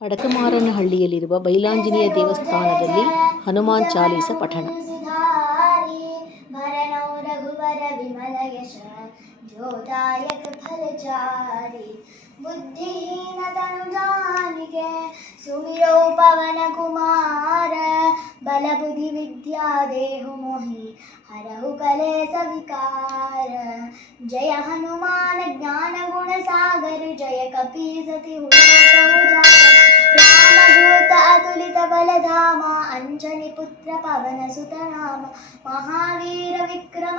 ಅಡಕಮಾರನಹಳ್ಳಿಯಲ್ಲಿರುವ ಬೈಲಾಂಜನೇಯ ದೇವಸ್ಥಾನದಲ್ಲಿ ಹನುಮಾನ್ ಚಾಲೀಸ ಪಠಣ. बुद्धिहीन तनु जानिके सुमिरो पवन कुमार बल बुद्धि विद्या देहु मोहि हरहु कलेस विकार। जय हनुमान ज्ञान गुण सागर जय कपीसति रामदूत अतुलित बल धामा अंजनी पुत्र पवन सुत नाम महावीर विक्रम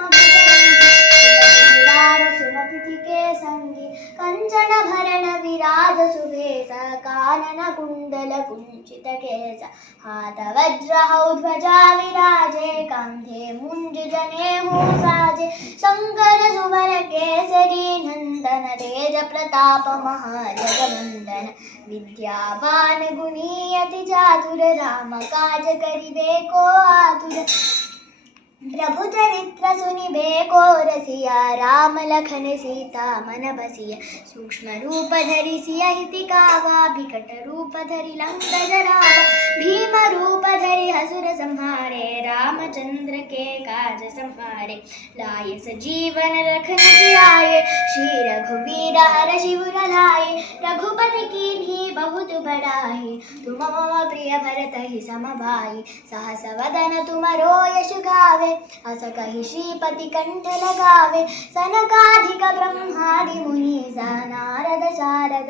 सुमति के संगी कंचन भरण विराज सुभेस कानन कुंडल कुंचित केस हाथ वज्र ध्वजा विराजे कंधे मुंज जनेऊ साजे शंकर सुवन केसरी नंदन तेज प्रताप महाजगवंदन विद्यावान गुणी अति चातुर राम काज करिबे को आतुर प्रभु चरित्र सुनिबेको रसिया राम लखन सीता मन बसिया सूक्ष्म रूप धरि सिया हिति कावा विकट रूप धरि लंक जरावा भीम रूप धरि असुर संहारे रामचंद्र के काज संहारे लाए सजीवन रखन जियाए श्री रघुवीर हर शिवर लाए रघुपति कीन्ही बहुत बड़ाई तुम मम प्रिय भरत ही सम भाई सहस वदन तुमरो यश गावे अस कहि श्रीपति कंठ लगावे सनकाधिक ब्रह्मादि मुनीसा नारद शारद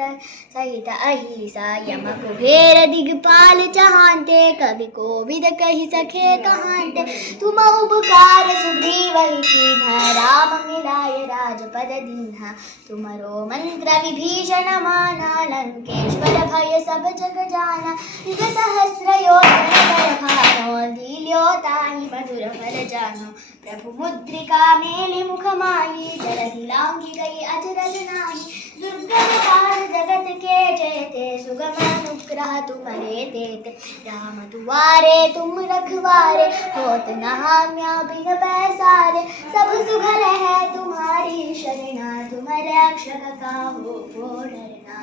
सहित अहिसा यम कुबेर दिगपाल चहांते कवि कोविद कहि सखे कहांते तुम उपकार सुग्रीव कीन्हा राम मिलाय राजपद दीन्हा तुमरो मंत्र विभीषण माना लंकेश्वर भय सब जग जाना युग सहस्र योधन भानो लील्यो ताहि मधुर फल जानो प्रभु मुद्रिका मेलि मुख माही जलधि लांघि गई अजरज नाही दुर्गम काज जगत के जेते सुगम अनुग्रह तुम्हारे देते राम दुआरे तुम रखवारे होत न हाम्या बिन पैसारे सब सुघर है तुम्हारी शरणा तुम रक्षक काहू को डरना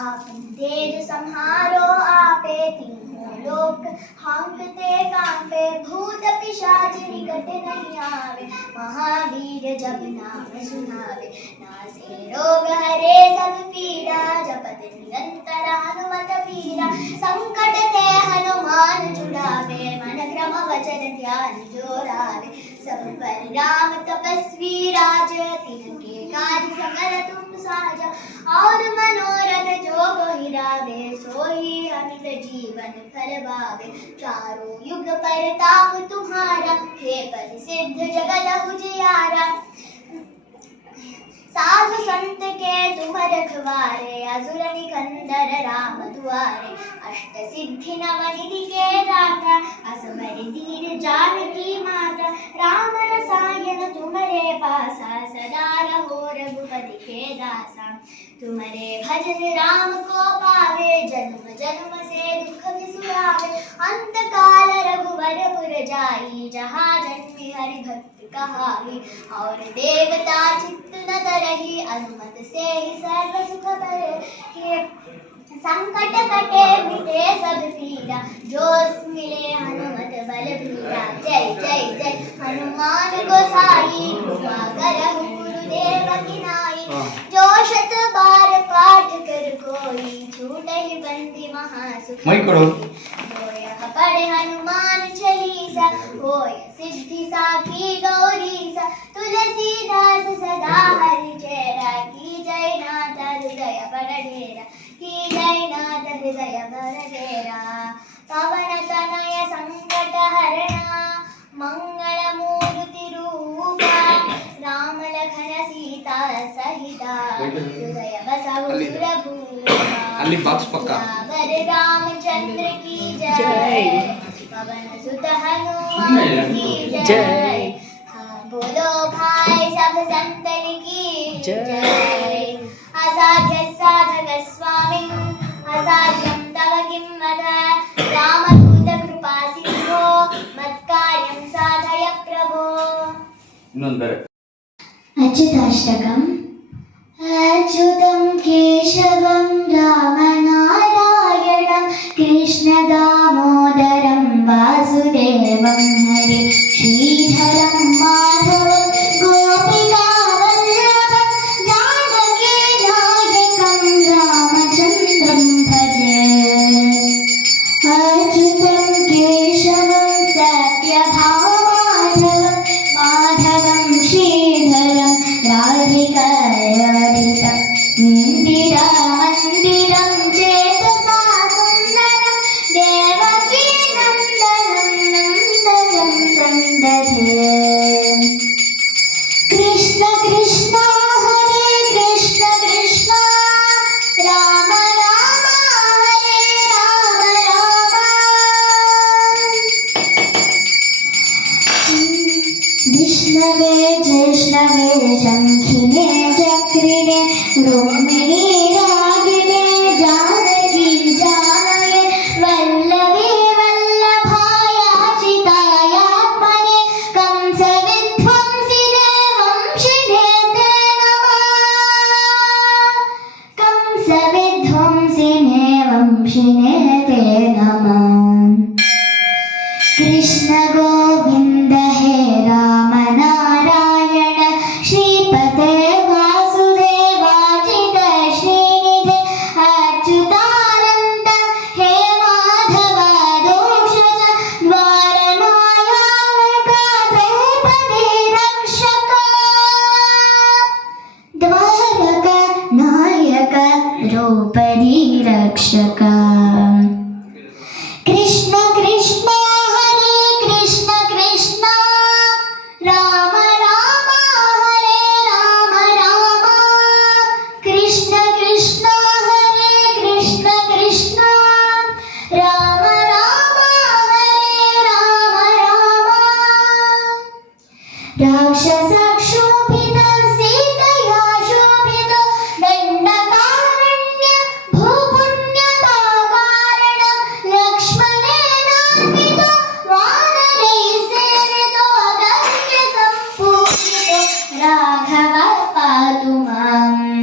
आपन तेज संहारो आपे तीनों लोक हाँकते कांपे भूत पिशाच निकट नहीं आवे महावीर जब नाम सुनावे नासे रोग हरे सब पीड़ा जपत निरंतर हनुमत पीरा संकट ते हनुमान छुड़ावे मन क्रम वचन ध्यान जोरावे सब पर राम तपस्वी राज तिनके काज सकल तुम साजा और मनोरथ जो कोई रावे सोई अमित जीवन फल पावे चारों युग परताप तुम्हारा हे परिसिद्ध जगत उजियारा साधु संत के तुम रखवारे असुर निकंदर राम दुआरे अष्ट सिद्धि नव निधि के दाता असबर दीन जानकी माता राम रसायन तुम्हारे पासा सदा रहो रघुपति के दासा तुम्हारे भजन राम को पावे जन्म जन्म से दुख बिसुरावे अंत काल रघुवर पुर जाई जहाँ जन्मी हरि भक्त कहाई और देवता चित्त न तरहि अनुमत से ही सर्व सुख करे संकट कटे मिटे सब पीरा जो मिले हनुमत बल बीरा जय जय जय हनुमान गोसाई कृपा करहु गुरुदेव की नाई जो शत बार पाठ कर कोई छूटहि बंदी महासुख पढ़े हनुमान चालीसा होय सिद्धि साखी गौरीसा तुलसीदास सदा हरि चेरा की जय नाथ हृदय बड़ ढेरा की जय नाथ हृदय बड़ ढेरा पवन तनय संकट हरणा मंगल मूर्ति रूपा राम लखन सीता सहिता हृदय बसहु सुरभूपा रामचंद्र की जय पवन सुत हनुमान की जय बोलो भाई सब संतन की जय असाध्य साधक स्वामी असाध्यं तव किं वद रामदूत कृपा सिंधो मत्कार्यं साधय प्रभो अच्युताष्टकम् अच्युतं केशवं रामनारायणं वंशिने ते नमः। कृष्ण गोविन्द हे राम नारायण श्रीपते वासुदेवाचित श्रीनिधे अच्युतानन्द हे माधव दोषज द्वारनायक द्रौपदी रक्षक द्वारक नायक द्रौपदी रक्षक। कृष्ण कृष्ण हरे कृष्ण कृष्ण राम राम हरे राम राम। कृष्ण कृष्ण हरे कृष्ण कृष्ण राम राम हरे राम राम। राक्षसक्षोभित सीतया शोभित दण्डकारण्य भूपुण्यताकारण लक्ष्मणेनान्वितो वानरैः सेवितो धैर्यसम्पूर्णो राघवः पातु माम्।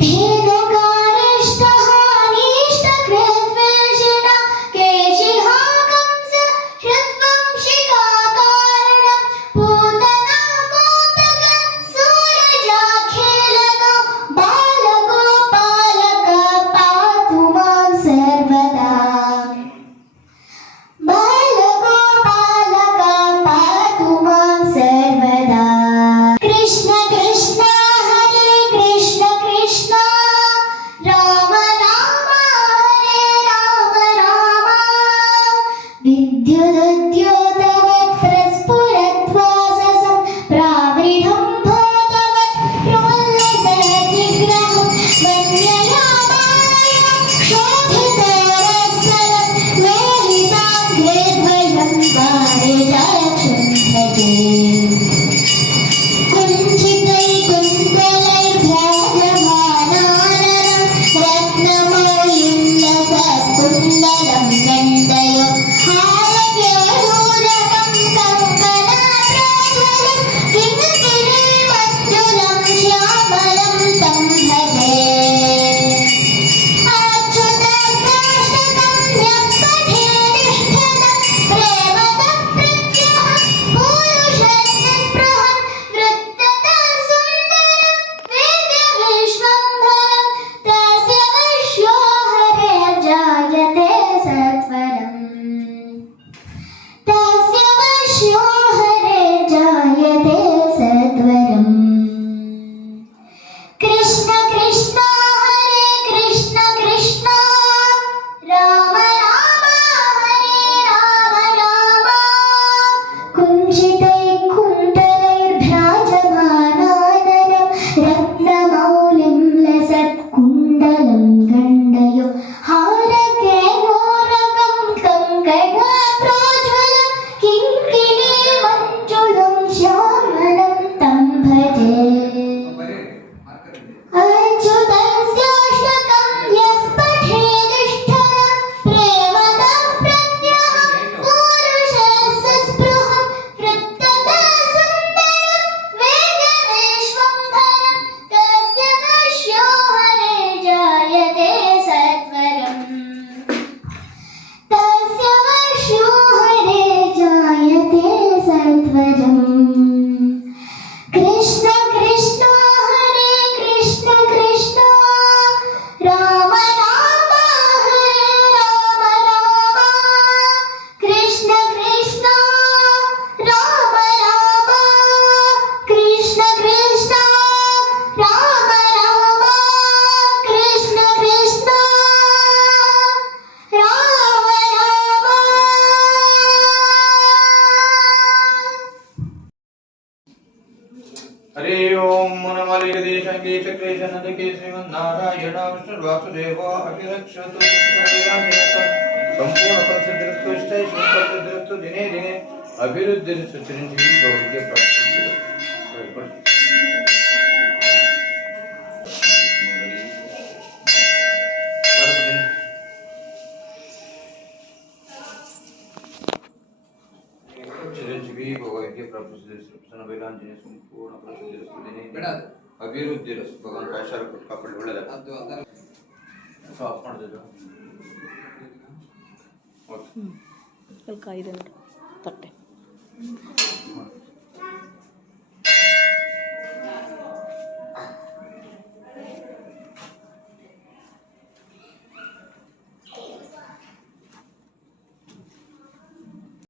भेदकारिष्टहानिष्टकृद्वेषिणा केशिहा कंस हृद्वंशिकाकारणं पूतना गोपक सूरजाखेलको बालगोपालक पातु मां सर्वदा। बालगोपालक पातु मां सर्वदा। कृष्ण कृष्ण हरे कृष्ण कृष्ण राम राम हरे राम राम। विद्युदुद्योतवत् प्रस्फुरद्वाससं प्राविडम्भोतवत् प्रोल्लसद्विग्रहं वन्ययामानयं क्षोभितरस्सरं लोहिताग्रेद्वयं पारिजाक्षुन्धते। कुञ्चितैकुन्तलैर्भ्राजमानाननं रत्नमौलिन्लसत्कुण्डलं गण्डयो हारकेयूरकं कङ्कणाप्रोज्ज्वलं किङ्किणीमञ्जुलं श्यामलं तं भजे। अच्युतस्याष्टकं यः पठेदिष्टदं प्रेमतः प्रत्यहं पूरुषस्य स्पृहं वृत्ततः सुन्दरं वेदविश्वम्भरं तस्य वश्यो हरेर्जायते सत्वरम्। तस्य वश्यो हरेर्जायते सत्वरम्। कृष्ण कृष्ण हरे कृष्ण कृष्ण राम राम हरे राम राम। कुञ्चितैकुण्ठलैर्भ्राजमानाननं रत्नमौलिं लसत्कुण्डलं गण्डयो हारकेयूरकं कङ्कणाप्रोज्ज्वलं किङ्किणीमञ्जुलं श्यामलं तं भजे। अच्युतस्याष्टकं यः पठेदिष्टदं प्रेमतः प्रत्यहं पूरुषस्य स्पृहं वृत्ततः सुन्दरं वेदविश्वम्भरं तस्य वश्यो हरेर्जायते सत्वरम्। तस्य वश्यो हरेर्जायते सत्वरम्। कृष्ण कृष्ण हरे कृष्ण कृष्ण राम राम हरे राम राम। कृष्ण कृष्ण राम राम कृष्ण कृष्ण राम राम कृष्ण कृष्ण राम राम। हरि ओम मनमलिगदेशंगेशक्लेशनदके श्रीमन्नारायण विष्णुर्वासुदेव अभिरक्षतु संपूर्ण परिसिद्धिरस्तु इष्टैश्वर्य परिसिद्धिरस्तु दिने दिने अभिवृद्धिरस्तु चिरंजीवी भवति प्राप्तिः। चिरंजीवी भवति प्राप्तिः। सनबैलांजने संपूर्ण परिसिद्धिरस्तु दिने दिने अभिवृद्धिरस्तु। भगवान का आशीर्वाद कापड़ ಒಳ್ಳೆಯದು। ಸಾಫ್ ಮಾಡ್ತಿದ್ದು ಓಕೆ ಅಲ್ಲಿ ಕಾಯಿದೆ ನೋಡು ತಟ್ಟೆ.